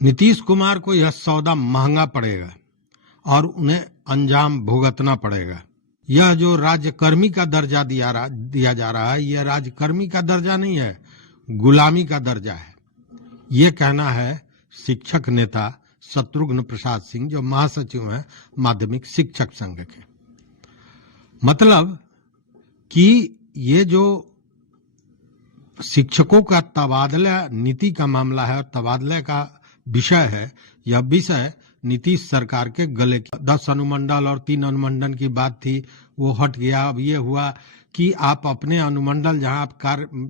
नीतीश कुमार को यह सौदा महंगा पड़ेगा और उन्हें अंजाम भुगतना पड़ेगा। यह जो राज्यकर्मी का दर्जा दिया जा रहा है, यह राज्यकर्मी का दर्जा नहीं है, गुलामी का दर्जा है। ये कहना है शिक्षक नेता शत्रुघ्न प्रसाद सिंह, जो महासचिव हैं माध्यमिक शिक्षक संघ के। मतलब कि ये जो शिक्षकों का तबादला नीति का मामला है और तबादले का विषय है, यह विषय नीतीश सरकार के गले की 10 अनुमंडल और 3 अनुमंडल की बात थी, वो हट गया। अब ये हुआ कि आप अपने अनुमंडल, जहां आप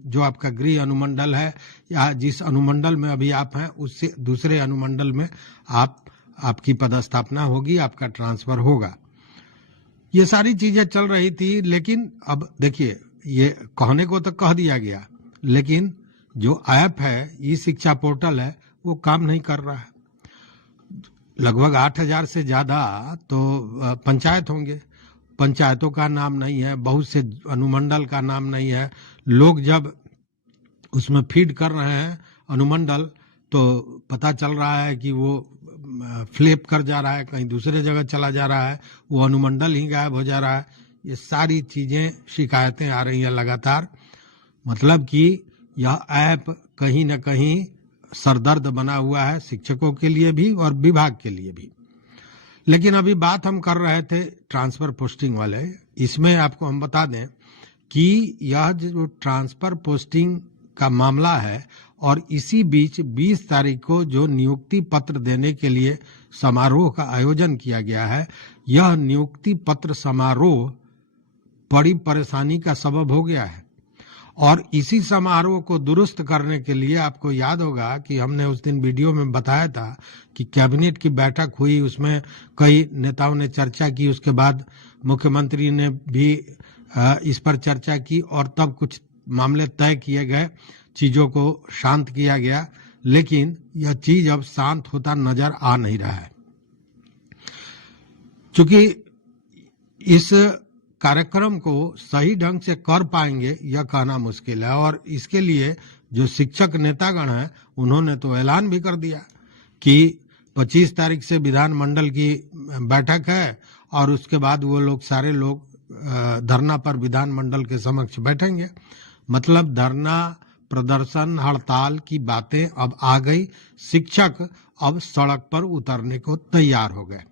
जो आपका गृह अनुमंडल है या जिस अनुमंडल में अभी आप हैं, उससे दूसरे अनुमंडल में आपकी पदस्थापना होगी, आपका ट्रांसफर होगा। ये सारी चीजें चल रही थी, लेकिन अब देखिए, ये कहने को तो कह दिया गया, लेकिन जो ऐप है, ई शिक्षा पोर्टल है, वो काम नहीं कर रहा है। लगभग 8000 से ज्यादा तो पंचायत होंगे, पंचायतों का नाम नहीं है, बहुत से अनुमंडल का नाम नहीं है। लोग जब उसमें फीड कर रहे हैं अनुमंडल, तो पता चल रहा है कि वो फ्लिप कर जा रहा है, कहीं दूसरे जगह चला जा रहा है, वो अनुमंडल ही गायब हो जा रहा है। ये सारी चीजें, शिकायतें आ रही हैं लगातार। मतलब कि यह ऐप कहीं न कहीं सरदर्द बना हुआ है शिक्षकों के लिए भी और विभाग के लिए भी। लेकिन अभी बात हम कर रहे थे ट्रांसफर पोस्टिंग वाले। इसमें आपको हम बता दें कि यह जो ट्रांसफर पोस्टिंग का मामला है, और इसी बीच 20 तारीख को जो नियुक्ति पत्र देने के लिए समारोह का आयोजन किया गया है, यह नियुक्ति पत्र समारोह बड़ी परेशानी का सबब हो गया है। और इसी समारोह को दुरुस्त करने के लिए आपको याद होगा कि हमने उस दिन वीडियो में बताया था कि कैबिनेट की बैठक हुई, उसमें कई नेताओं ने चर्चा की, उसके बाद मुख्यमंत्री ने भी इस पर चर्चा की और तब कुछ मामले तय किए गए, चीजों को शांत किया गया। लेकिन यह चीज अब शांत होता नजर आ नहीं रहा है, क्योंकि इस कार्यक्रम को सही ढंग से कर पाएंगे यह कहना मुश्किल है। और इसके लिए जो शिक्षक नेतागण हैं, उन्होंने तो ऐलान भी कर दिया कि 25 तारीख से विधानमंडल की बैठक है और उसके बाद वो लोग सारे लोग धरना पर विधानमंडल के समक्ष बैठेंगे। मतलब धरना, प्रदर्शन, हड़ताल की बातें अब आ गई। शिक्षक अब सड़क पर उतरने को तैयार हो गए।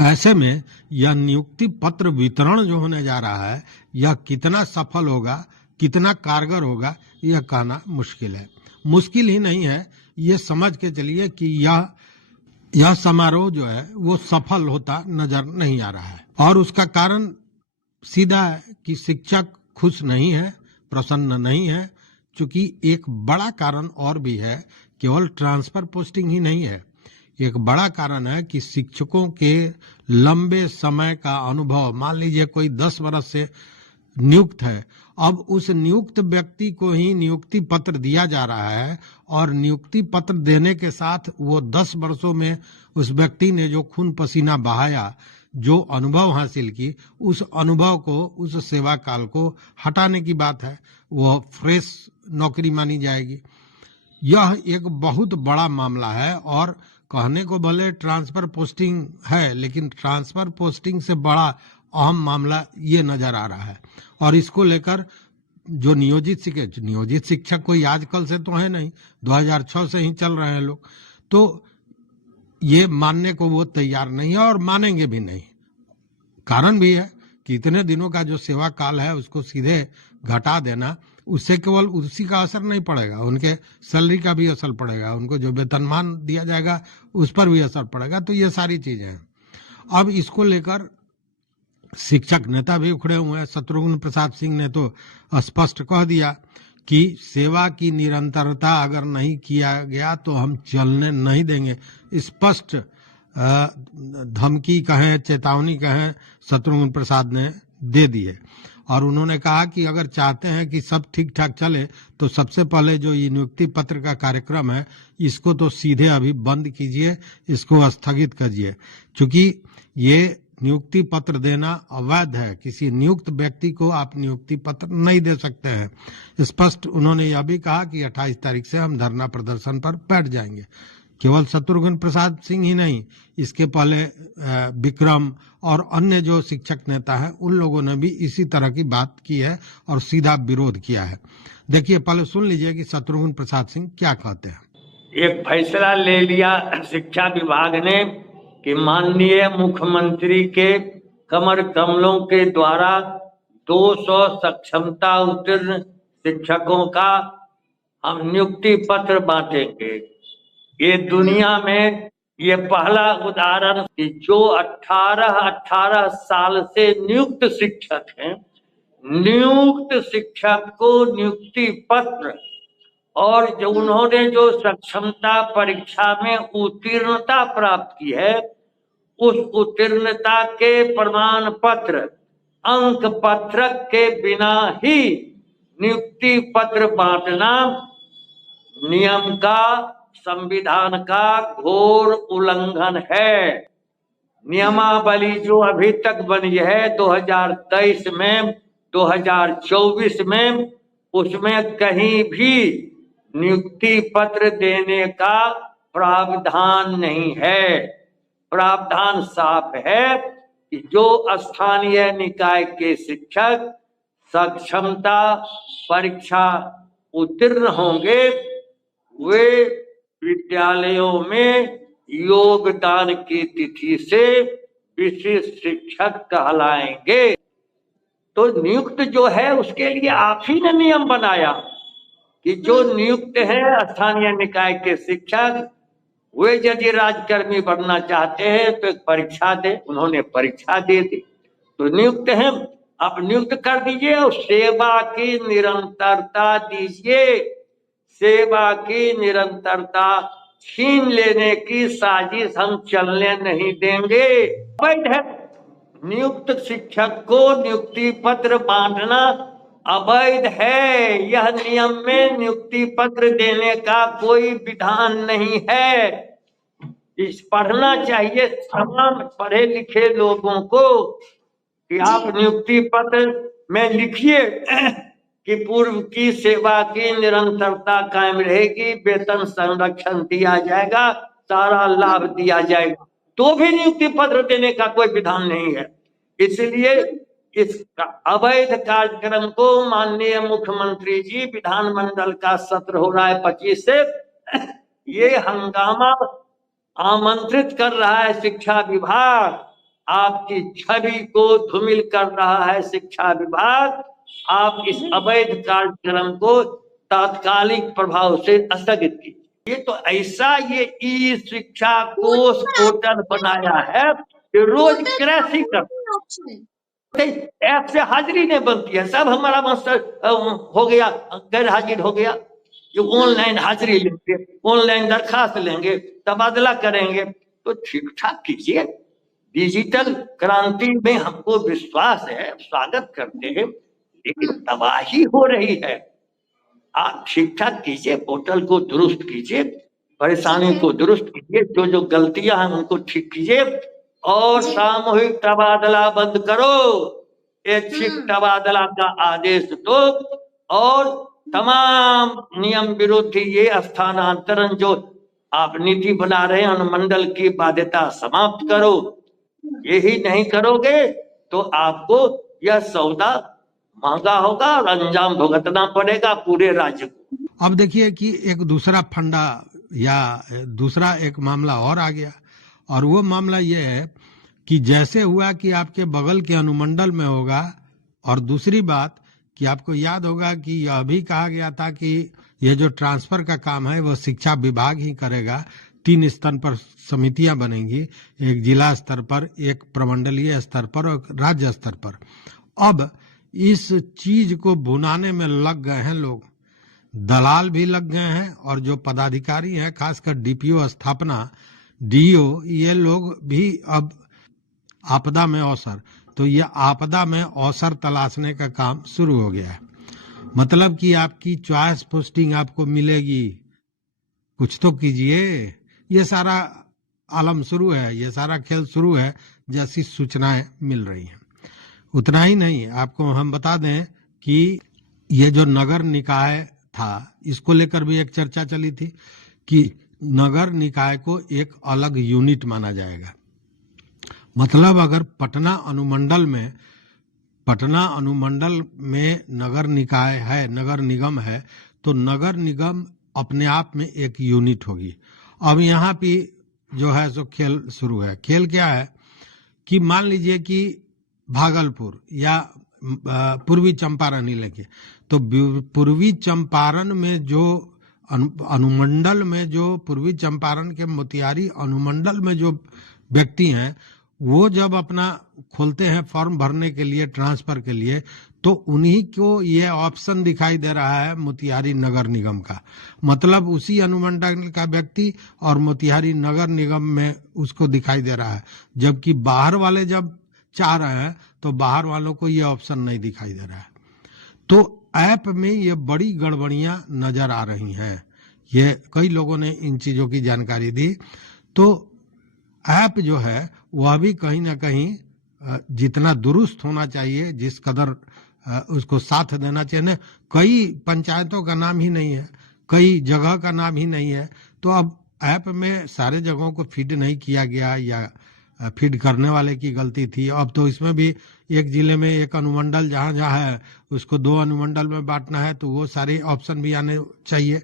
ऐसे में यह नियुक्ति पत्र वितरण जो होने जा रहा है, यह कितना सफल होगा, कितना कारगर होगा, यह कहना मुश्किल है। मुश्किल ही नहीं है, ये समझ के चलिए कि यह समारोह जो है वो सफल होता नजर नहीं आ रहा है। और उसका कारण सीधा है कि शिक्षक खुश नहीं है, प्रसन्न नहीं है। क्योंकि एक बड़ा कारण और भी है, केवल ट्रांसफर पोस्टिंग ही नहीं है, एक बड़ा कारण है कि शिक्षकों के लंबे समय का अनुभव, मान लीजिए कोई 10 वर्ष से नियुक्त है, अब उस नियुक्त व्यक्ति को ही नियुक्ति पत्र दिया जा रहा है और नियुक्ति पत्र देने के साथ वो 10 वर्षों में उस व्यक्ति ने जो खून पसीना बहाया, जो अनुभव हासिल की, उस अनुभव को, उस सेवा काल को हटाने की बात है। वो फ्रेश नौकरी मानी जाएगी। यह एक बहुत बड़ा मामला है और कहने को भले ट्रांसफर पोस्टिंग है, लेकिन ट्रांसफर पोस्टिंग से बड़ा अहम मामला ये नजर आ रहा है। और इसको लेकर जो नियोजित शिक्षक कोई आजकल से तो है नहीं, 2006 से ही चल रहे हैं लोग, तो ये मानने को वो तैयार नहीं है और मानेंगे भी नहीं। कारण भी है कि इतने दिनों का जो सेवा काल है उसको सीधे घटा देना, उससे केवल उसी का असर नहीं पड़ेगा, उनके सैलरी का भी असर पड़ेगा, उनको जो वेतनमान दिया जाएगा उस पर भी असर पड़ेगा। तो ये सारी चीजें हैं। अब इसको लेकर शिक्षक नेता भी उखड़े हुए हैं। शत्रुघ्न प्रसाद सिंह ने तो स्पष्ट कह दिया कि सेवा की निरंतरता अगर नहीं किया गया तो हम चलने नहीं देंगे। स्पष्ट धमकी कहें, चेतावनी कहें, शत्रुघ्न प्रसाद ने दे दी है। और उन्होंने कहा कि अगर चाहते हैं कि सब ठीक ठाक चले तो सबसे पहले जो ये नियुक्ति पत्र का कार्यक्रम है, इसको तो सीधे अभी बंद कीजिए, इसको स्थगित कीजिए, क्योंकि ये नियुक्ति पत्र देना अवैध है। किसी नियुक्त व्यक्ति को आप नियुक्ति पत्र नहीं दे सकते हैं। स्पष्ट उन्होंने यह भी कहा कि 28 तारीख से हम धरना प्रदर्शन पर बैठ जाएंगे। केवल शत्रुघ्न प्रसाद सिंह ही नहीं, इसके पहले विक्रम और अन्य जो शिक्षक नेता हैं उन लोगों ने भी इसी तरह की बात की है और सीधा विरोध किया है। देखिए, पहले सुन लीजिए कि शत्रुघ्न प्रसाद सिंह क्या कहते हैं। एक फैसला ले लिया शिक्षा विभाग ने कि माननीय मुख्यमंत्री के कमर कमलों के द्वारा 200 सक्षमता उत्तीर्ण शिक्षकों का हम नियुक्ति पत्र बांटेंगे। ये दुनिया में ये पहला उदाहरण कि जो 18 साल से नियुक्त शिक्षक हैं, नियुक्त शिक्षक को नियुक्ति पत्र और जो उन्होंने जो सक्षमता परीक्षा में उत्तीर्णता प्राप्त की है, उस उत्तीर्णता के प्रमाण पत्र अंक पत्रक के बिना ही नियुक्ति पत्र बांटना नियम का, संविधान का घोर उल्लंघन है। नियमावली जो अभी तक बनी है 2023 में, 2024 में, उसमें कहीं भी नियुक्ति पत्र देने का प्रावधान नहीं है। प्रावधान साफ है कि जो स्थानीय निकाय के शिक्षक सक्षमता परीक्षा उत्तीर्ण होंगे वे विद्यालयों में योगदान की तिथि से विशिष्ट शिक्षक कहलाएंगे। तो नियुक्त जो है उसके लिए आप ही ने नियम बनाया कि जो नियुक्त है स्थानीय निकाय के शिक्षक वे यदि राजकर्मी बनना चाहते हैं तो एक परीक्षा दे। उन्होंने परीक्षा दे दी तो नियुक्त हैं, आप नियुक्त कर दीजिए और सेवा की निरंतरता दीजिए। सेवा की निरंतरता छीन लेने की साजिश हम चलने नहीं देंगे। अवैध है नियुक्त शिक्षक को नियुक्ति पत्र बांटना, अवैध है। यह नियम में नियुक्ति पत्र देने का कोई विधान नहीं है। इस पढ़ना चाहिए तमाम पढ़े लिखे लोगों को कि आप नियुक्ति पत्र में लिखिए कि पूर्व की सेवा की निरंतरता कायम रहेगी, वेतन संरक्षण दिया जाएगा, सारा लाभ दिया जाएगा, तो भी नियुक्ति पत्र देने का कोई विधान नहीं है। इसलिए इस अवैध कार्यक्रम को माननीय मुख्यमंत्री जी, विधानमंडल का सत्र हो रहा है 25 से, ये हंगामा आमंत्रित कर रहा है शिक्षा विभाग, आपकी छवि को धूमिल कर रहा है शिक्षा विभाग। आप इस अवैध कार्यक्रम को तात्कालिक प्रभाव से स्थगित कीजिए। ये तो ऐसा ये ई शिक्षा कोष पोर्टल बनाया है कि रोज क्रैश कर ऐप से हाजिरी नहीं बनती है। सब हमारा मास्टर हो गया, गैर हाजिर हो गया। जो ऑनलाइन हाजिरी लेंगे, ऑनलाइन दरखास्त लेंगे, तबादला करेंगे, तो ठीक ठाक कीजिए। डिजिटल क्रांति में हमको विश्वास है, स्वागत करते हैं, लेकिन तबाही हो रही है। आप ठीक ठाक कीजिए, पोर्टल को दुरुस्त कीजिए, परेशानी को दुरुस्त कीजिए, जो जो गलतियां हैं उनको ठीक कीजिए और सामूहिक तबादला बंद करो, ऐच्छिक तबादला का आदेश दो और तमाम नियम विरुद्ध ये स्थानांतरण जो आप नीति बना रहे हैं अनुमंडल की बाध्यता समाप्त करो। यही नहीं करोगे तो आपको यह सौदा महंगा होगा और अंजाम भुगतना पड़ेगा पूरे राज्य को। अब देखिए कि एक दूसरा फंडा या दूसरा एक मामला और आ गया, और वो मामला ये है कि जैसे हुआ कि आपके बगल के अनुमंडल में होगा, और दूसरी बात कि आपको याद होगा कि यह भी कहा गया था कि यह जो ट्रांसफर का काम है वह शिक्षा विभाग ही करेगा। 3 स्तर पर समितियां बनेंगी, एक जिला स्तर पर, एक प्रमंडलीय स्तर पर और राज्य स्तर पर। अब इस चीज को भुनाने में लग गए हैं लोग, दलाल भी लग गए हैं और जो पदाधिकारी हैं, खासकर डीपीओ स्थापना, डीओ, ये लोग भी अब आपदा में अवसर, तो ये आपदा में अवसर तलाशने का काम शुरू हो गया है। मतलब कि आपकी चॉइस पोस्टिंग आपको मिलेगी, कुछ तो कीजिए। ये सारा आलम शुरू है, ये सारा खेल शुरू है, जैसी सूचनाएं मिल रही हैं। उतना ही नहीं, आपको हम बता दें कि ये जो नगर निकाय था, इसको लेकर भी एक चर्चा चली थी कि नगर निकाय को एक अलग यूनिट माना जाएगा। मतलब अगर पटना अनुमंडल में नगर निकाय है, नगर निगम है, तो नगर निगम अपने आप में एक यूनिट होगी। अब यहाँ पे जो है सो खेल शुरू है। खेल क्या है कि मान लीजिए कि भागलपुर या पूर्वी चंपारण ही लेके, तो पूर्वी चंपारण में जो अनुमंडल में जो पूर्वी चंपारण के मोतिहारी अनुमंडल में जो व्यक्ति हैं, वो जब अपना खोलते हैं फॉर्म भरने के लिए, ट्रांसफर के लिए, तो उन्हीं को ये ऑप्शन दिखाई दे रहा है मोतिहारी नगर निगम का। मतलब उसी अनुमंडल का व्यक्ति और मोतिहारी नगर निगम में उसको दिखाई दे रहा है, जबकि बाहर वाले जब चाह रहे हैं तो बाहर वालों को ये ऑप्शन नहीं दिखाई दे रहा है। तो ऐप में ये बड़ी गड़बड़ियां नजर आ रही हैं। ये कई लोगों ने इन चीजों की जानकारी दी। तो ऐप जो है वह भी कहीं ना कहीं जितना दुरुस्त होना चाहिए, जिस कदर उसको साथ देना चाहिए, कई पंचायतों का नाम ही नहीं है, कई जगह का नाम ही नहीं है, तो अब ऐप में सारे जगहों को फीड नहीं किया गया या फीड करने वाले की गलती थी। अब तो इसमें भी एक जिले में एक अनुमंडल जहां जहां है उसको 2 अनुमंडल में बांटना है, तो वो सारे ऑप्शन भी आने चाहिए।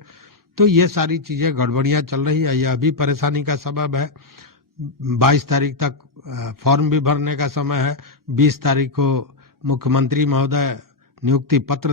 तो ये सारी चीजें गड़बड़ियां चल रही है, यह भी परेशानी का सबब है। 22 तारीख तक फॉर्म भी भरने का समय है। 20 तारीख को मुख्यमंत्री महोदय नियुक्ति पत्र